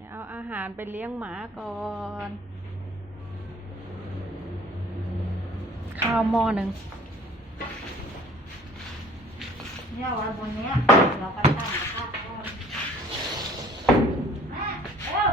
เดี๋ยวเอาอาหารไปเลี้ยงหมาก่อน ข้าวหม้อหนึ่งเนี่ยไว้บนเนี้ยเราก็ตั้งข้าวก่อนแม่เร็ว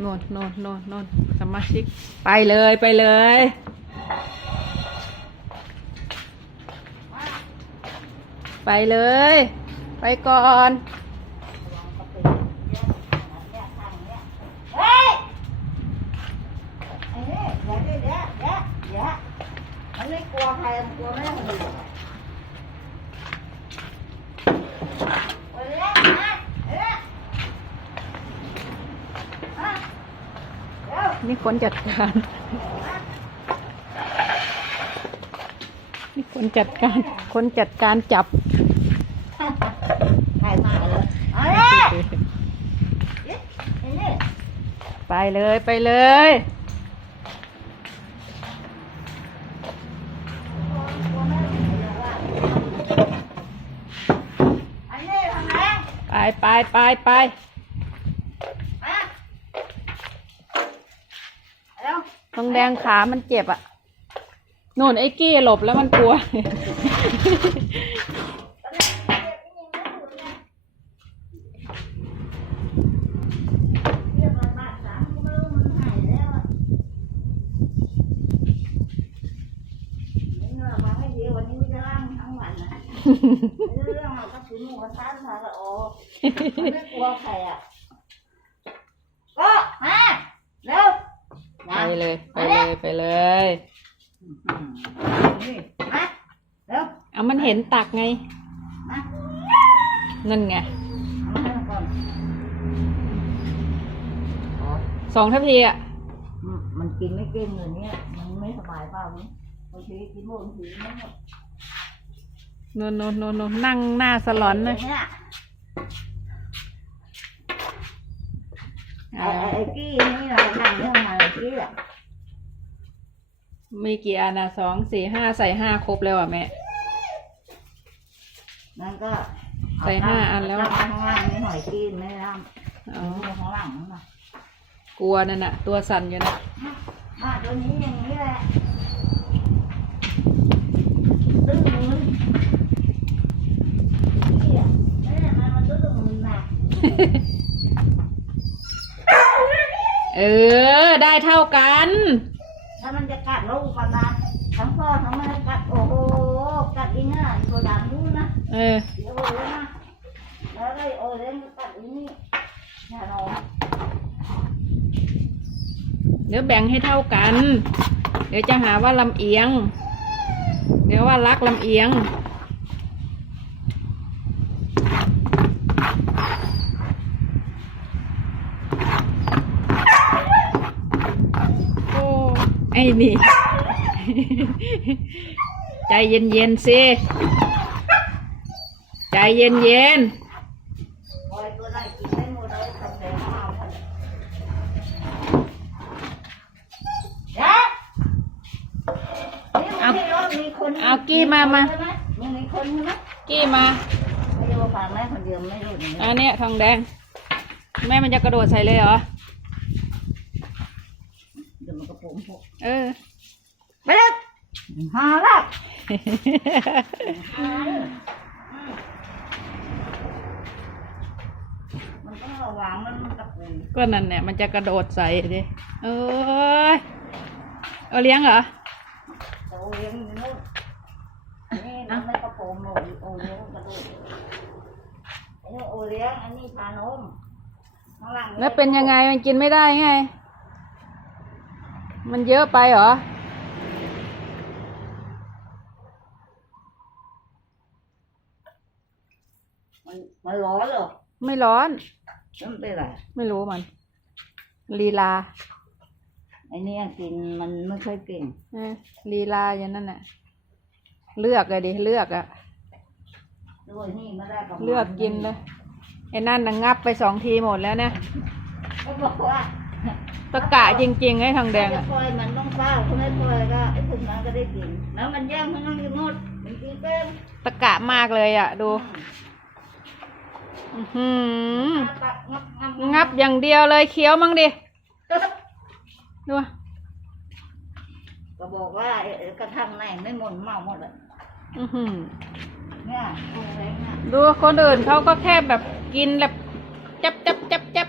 โน่นโน่นโน่นโน่นสมาชิก ไปเลยไปเลย ไปเลย ไปก่อน เฮ้ยไอ้นี่เดี๋ยวเดี๋ยวเดี๋ยวเดี๋ยวเดี๋ยวมันไม่กลัวใครมันกลัวแม่คนเดียวเอาเลยนะเอาเลยมาเร็ว นี่คนจัดการ นี่คนจัดการ คนจัดการจับใครมาเลยเอาเลยไอ้นี่ไปเลย ไปเลย อันนี้ทำไง ไปไปไปไปมาเร็วทองแดงขามันเจ็บอะนู่นไอ้กี้หลบแล้วมันกลัว เรียกมันมาสามก็ไม่รู้มันหายแล้วอะเห็นว่ามาให้เดียววันนี้ไม่จะล่างทั้งวันนะไม่รู้ เรื่องเราก็คือหมูกระทะทาละโอมันไม่กลัวใครอะ ก็มาเร็วไปเลย ไปเลย ไปเลยนี่มาเร็วเอามันเห็นตักไงมานั่นไงเอามาให้มันก่อนอ๋อสองทัพพีอะอืมมันกินไม่เก่งเลยเนี่ย มันไม่สบายเปล่านี่บางทีกินหมดบางทีไม่หมดโนนโนนโนนโนนนั่งหน้าสลอนเลยเนี่ยไอ้อ่าไอ้ไอ้กี้นี่เราทำเรื่องมาไอ้กี้อะมีกี่อันนะสองสี่ห้าใส่ห้าครบแล้วอะแม่ นั่นก็ใส่ห้าอันแล้ว ตั้งข้างล่างนี่หอยกี้ไม่ได้อ๋ทำอข้างล่างนั่นน่ะกลัวนั่นน่ะ ตัวสั่นอยู่นะมาตัวนี้อย่างนี้แหละตื้อมือกี้อะแม่มันมันตื้อมือน่ะ เออ ได้เท่ากัน ถ้ามันจะกัดลูกมันนะทั้งพ่อทั้งแม่กัดโอ้โหกัดอีน่ะอีตัวดำนู้นนะเออเดี๋ยวโอ้ยนะแล้วก็โอ้ยเล่นกัดอีนี่อย่าลองเดี๋ยวแบ่งให้เท่ากัน เดี๋ยวจะหาว่าลำเอียง เดี๋ยวว่ารักลำเอียง โอ้ ไอ้นี่ ใจเย็นๆสิ ใจเย็นโอ้ยตัวไหนกินได้หมดเลยทำแต่ข้าวเนี่ยเดี๋ยวนี่มันมีรถมีคนเอากี้มามาใช่ไหมันมีคนใช่ไหมๆกี้มาไม่ได้ว่าฝากแม่คนเดียวไม่รู้อย่างนี้อันเนี้ยทองแดง แม่มันจะกระโดดใส่เลยเหรอ เดี๋ยวมันกระโปรงพวก เออ ไปเลยหาละหาเลยอืมมันต้องระวังมันมันกระโปรงก็นั่นเนี่ยมันจะกระโดดใส่ดิเอ้ยเอาเลี้ยงเหรอโอเลี้ยงอยู่นู่นอันนี่มันไม่กระโปรงหนูโอเลี้ยงกระโดดอันนี้โอเลี้ยงอันนี้ชานมข้างหลังแล้วเป็นยังไงมันกินไม่ได้ไง มันเยอะไปเหรอ มันมันร้อนเหรอไม่ร้อน แล้วมันเป็นไรไม่รู้มัน ลีลาไอ้เนี่ยกินมันไม่ค่อยเก่งเออลีลาอย่างนั้นน่ะ เลือกเลยดิเลือกอะด้วยนี่ไม่ได้ประมาณเลือกกินเลยไอ้นั่นน่ะงับไปสองทีหมดแล้วเนี่ยก็บอกว่าตะกะจริงๆไอ้ทองแดงถ้าอะจะปล่อยมันต้องเฝ้าถ้าไม่ปล่อยก็ไอ้พวกนั้นก็ได้กิน แล้วมันแย่งมันนั่งอยู่หมดมันกินเป็นตะกะมากเลยอะดู อืมอื้อ หืงับอย่างเดียวเลยเคี้ยวมั้งดิดูก็บอกว่ากระทั่งในไม่หมดเมาหมดเลยเนี่ยดูคนอื่นเขาก็แค่แบบกินแบบจับจับจับจับ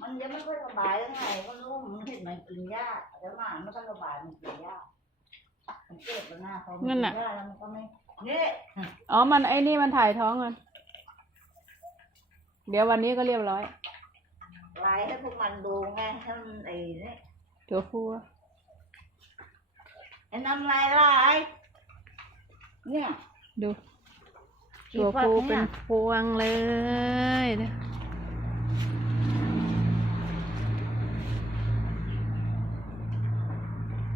มันยังไม่ค่อยสบายยังไงก็รู้มันเห็นมันกินยาเดี๋ยวมาไม่ค่อยสบายมันกินยามั นเจ็บแล้วหน้าเขามักิยาแล้วมันก็ไม่เนี่ยอ๋อ มันไอ้นี่มันถ่ายท้องมัน เดี๋ยววันนี้ก็เรียบร้อยไลฟ์ให้พวกมันดูไงให้มันไอ้นี่ตัวฟูอะไอ้น้ำลายลายเนี่ย ดูกี่ตัวฟักฟูเนี่เป็นยพวงเลยนะ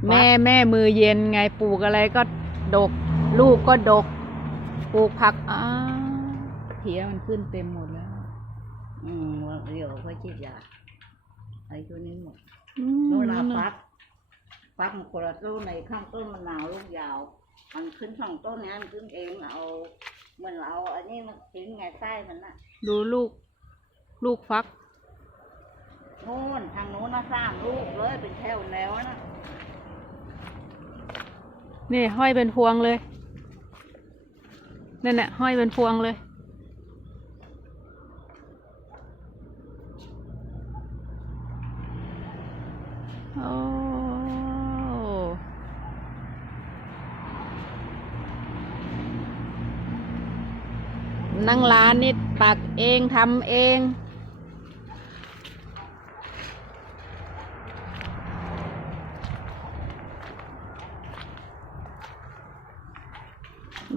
แม่แม่มือเย็นไงปลูกอะไรก็ดก ลูกก็ดก ปลูกผักอ้าวเพียมันขึ้นเต็มหมดแล้ว อืมวันเดี๋ยวค่อยฉีดยาไอ้ตัวนี้หมดอืมโน่นละฟักฟักมันคนละต้นในข้างต้นมะนาวลูกยาว มันขึ้นสองต้นนี้มันขึ้นเองเอาเหมือนเราอันนี้มันทิ้งไงใต้มันน่ะ ดูลูก ลูกฟักโน่นทางโน้นนะสร้างลูกเลยเป็นแถวแล้วนะ นี่ห้อยเป็นพวงเลยนั่นแหละห้อยเป็นพวงเลย โอ้นั่งร้านนี่ปักเองทำเอง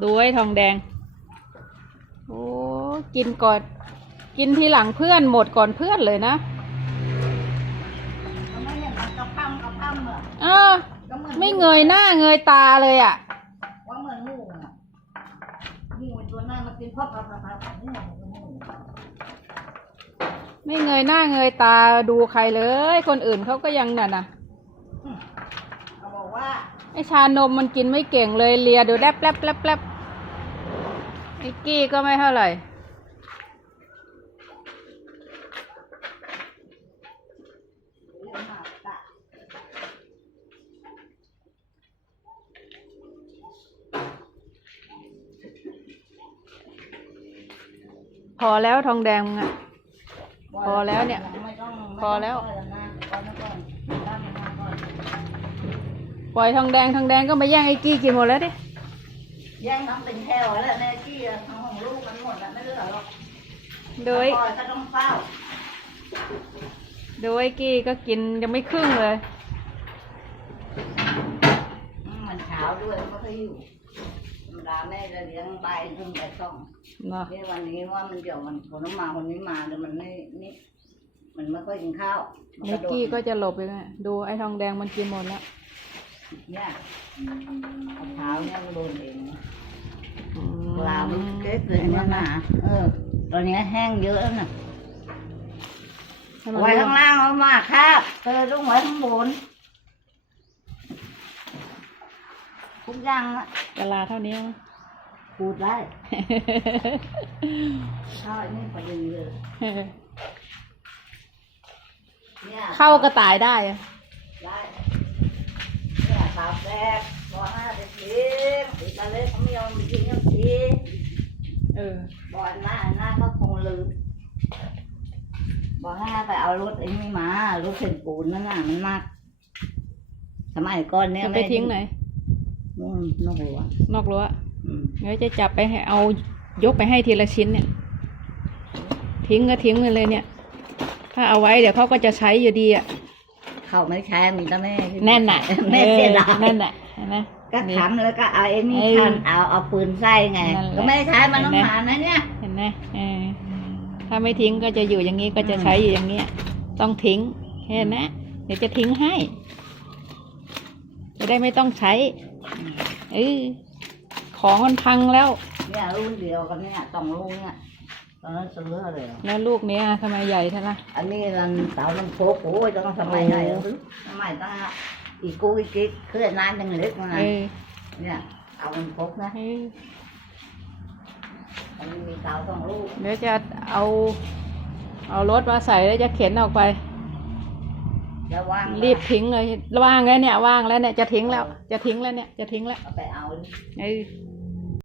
ดูไอ้ทองแดง โอ้กินก่อน กินทีหลังเพื่อนหมดก่อนเพื่อนเลยนะทำไมเนี่ยมันกระพังกระพังเหรอเออก็เหมือนไม่เงยหน้าเงยตาเลยอะ ว่าเหมือนงูอะงูไอ้ตัวหน้ามันกินพับพับพับพับงูมันงูไม่เงยหน้าเงยตาดูใครเลย คนอื่นเขาก็ยังน่ะนะเขาบอก ว่าไอชานมมันกินไม่เก่งเลยเลียเดี๋ยวแลบแลบแลบแลบไอกี้ก็ไม่เท่าไหร่เรื่องหมาตะพอแล้วทองแดงมึงอะ พอแล้วเนี่ยไม่ต้องพอแล้ว ปล่อยทองแดงทองแดงก็มาแย่งไอ้กี้กินหมดแล้วดิแย่งทั้งเป็นแถวแล้วแม่กี้อะทั้งของลูกมันหมดอะไม่เหลือหรอกโดยปล่อยก็ต้องเฝ้าโดยไอ้กี้ก็กินยังไม่ครึ่งเลยอืมมันเช้าด้วยมันก็ค่อยอยู่ธรรมดาแม่จะเลี้ยงใบหนึ่งใบสองเนาะนี่วันนี้ว่ามันเดี๋ยวมันคนนู้นมาคนนี้มาเดี๋ยวมันไม่นี่มันไม่ค่อยกินข้าวมันไอ้ระโดด กี้ก็จะหลบไปไงดูไอ้ทองแดงมันกินหมดแล้ว เนี่ยเอาเท้าเนี่ยมันโดนเองอืปลามันเก๊กเลยเนี่ยนะเออ ตอนนี้แห้งเยอะแล้วนะให้มันไว้ร่วข้างงล่างเอามาครับเออต้องไว้ข้างบนทุกอย่างอะกะลาเท่านี้มั้งพูดได้ข้าวอันนี้พอดีเลยเนี่ยเข้ากระต่ายได้อะได้ เนี่ยตาแตกบ่อหน้าไปทิ้งอีกตาเล็กเขาไม่ยอมไปทิ้งยังทีเออบ่อหน้าหน้าก็คงลืมบ่อหน้าไปเอารถไอ้นี่มารถเข็นปูนนั่นน่ะมันมากสมัยก่อนเนี่ยจะไปทิ้งไหนนู่นนอกหัวนอกรั้วอืมเดี๋ยวจะจับไปให้เอายกไปให้ทีละชิ้นเนี่ย ทิ้งก็ทิ้งไปเลยเนี่ย ถ้าเอาไว้เดี๋ยวเขาก็จะใช้อยู่ดีอะ เขาไม่ใช้มีแต่แม่ที่แน่นน่ะแม่เสียดายออนั่นน่ะเห็นไหมก็ทำแล้วก็เอาไอ้นี่เออทันเอาเอาปืนใส่ไงนั่นแหละก็ไม่ใช้มันต้องเห็นไหมหานะเนี่ย เห็นไหมเออถ้าไม่ทิ้งก็จะอยู่อย่างนี้ก็จะใช้อยู่อย่างเงี้ยต้องทิ้งแค่นั้นเดี๋ยวจะทิ้งให้ จะได้ไม่ต้องใช้เออของมันพังแล้วเนี่ยรุ่นเดียวกันเนี่ยสองลูกเนี่ย ตอนนั้นซื้อเลยอะแล้วลูกเนี้ยทำไมใหญ่ท่านะอันนี้รันเสาลำโพกโอ้ยต้องสมัยไหนโอ้สมัยตั้งอีกูอีกิกเคลื่อนน้ำยังเล็กมาเออเนี่ยเอามันครบนะเฮ้ยมันมีเตาสองลูกเดี๋ยวจะเอา เอารถมาใส่แล้วจะเข็นออกไปจะว่างรีบทิ้งเลยว่างแล้วเนี่ยว่างแล้วเนี่ยจะทิ้งแล้ว จะทิ้งแล้วเนี่ยจะทิ้งแล้วเอาไปเอาเออ